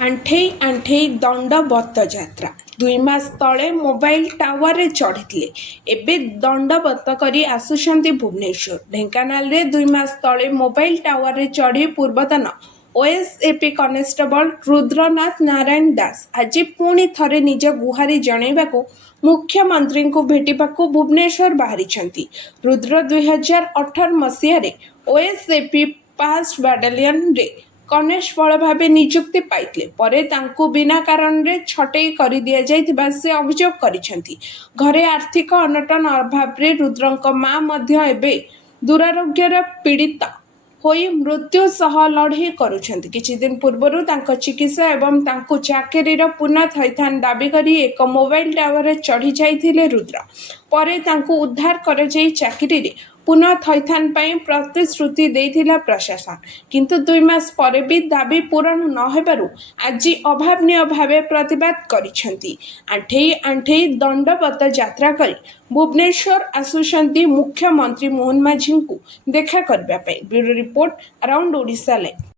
ଆଣ୍ଠେଇ ଆଣ୍ଠେଇ ଦଣ୍ଡବତ ଯାତ୍ରା 2 ମାସ ତଳେ ମୋବାଇଲ ଟାୱାରରେ ଚଢ଼ିଥିଲେ, ଏବେ ଦଣ୍ଡବତ କରି ଆସୁଛନ୍ତି ଭୁବନେଶ୍ୱର। ଢେଙ୍କାନାଳରେ 2 ମାସ ତଳେ ମୋବାଇଲ ଟାୱାରରେ ଚଢ଼ି ପୂର୍ବତନ ଓଏସ୍ଏପି କନେଷ୍ଟବଳ ରୁଦ୍ରନାଥ ନାରାୟଣ ଦାସ ଆଜି ପୁଣି ଥରେ ନିଜ ଗୁହାରି ଜଣାଇବାକୁ ମୁଖ୍ୟମନ୍ତ୍ରୀଙ୍କୁ ଭେଟିବାକୁ ଭୁବନେଶ୍ୱର ବାହାରିଛନ୍ତି। ରୁଦ୍ର 2018 ମସିହାରେ ଓଏସ୍ଏପି ଫାର୍ଷ୍ଟ ବାଟାଲିୟନରେ କନେଷ୍ଟବଳ ଭାବେ ନିଯୁକ୍ତି ପାଇଥିଲେ। ପରେ ତାଙ୍କୁ ବିନା କାରଣରେ ଛଟେଇ କରିଦିଆଯାଇଥିବା ସେ ଅଭିଯୋଗ କରିଛନ୍ତି। ଘରେ ଆର୍ଥିକ ଅନଟନ ଅଭାବରେ ରୁଦ୍ରଙ୍କ ମା ମଧ୍ୟ ଏବେ ଦୁରାରୋଗ୍ୟର ପୀଡ଼ିତ ହୋଇ ମୃତ୍ୟୁ ସହ ଲଢ଼େଇ କରୁଛନ୍ତି। କିଛିଦିନ ପୂର୍ବରୁ ତାଙ୍କ ଚିକିତ୍ସା ଏବଂ ତାଙ୍କୁ ଚାକିରିର ପୁନଃ ଥଇଥାନ ଦାବି କରି ଏକ ମୋବାଇଲ ଟାୱାରରେ ଚଢ଼ି ଯାଇଥିଲେ ରୁଦ୍ର। ପରେ ତାଙ୍କୁ ଉଦ୍ଧାର କରାଯାଇ ଚାକିରିରେ ପୁନଃ ଥଇଥାନ ପାଇଁ ପ୍ରତିଶ୍ରୁତି ଦେଇଥିଲା ପ୍ରଶାସନ। କିନ୍ତୁ 2 ମାସ ପରେ ବି ଦାବି ପୂରଣ ନ ହେବାରୁ ଆଜି ଅଭାବନୀୟ ଭାବେ ପ୍ରତିବାଦ କରିଛନ୍ତି। ଆଣ୍ଠେଇ ଆଣ୍ଠେଇ ଦଣ୍ଡବତ ଯାତ୍ରା କରି ଭୁବନେଶ୍ୱର ଆସୁଛନ୍ତି ମୁଖ୍ୟମନ୍ତ୍ରୀ ମୋହନ ମାଝୀଙ୍କୁ ଦେଖା କରିବା ପାଇଁ। Bureau report, around Odisha live.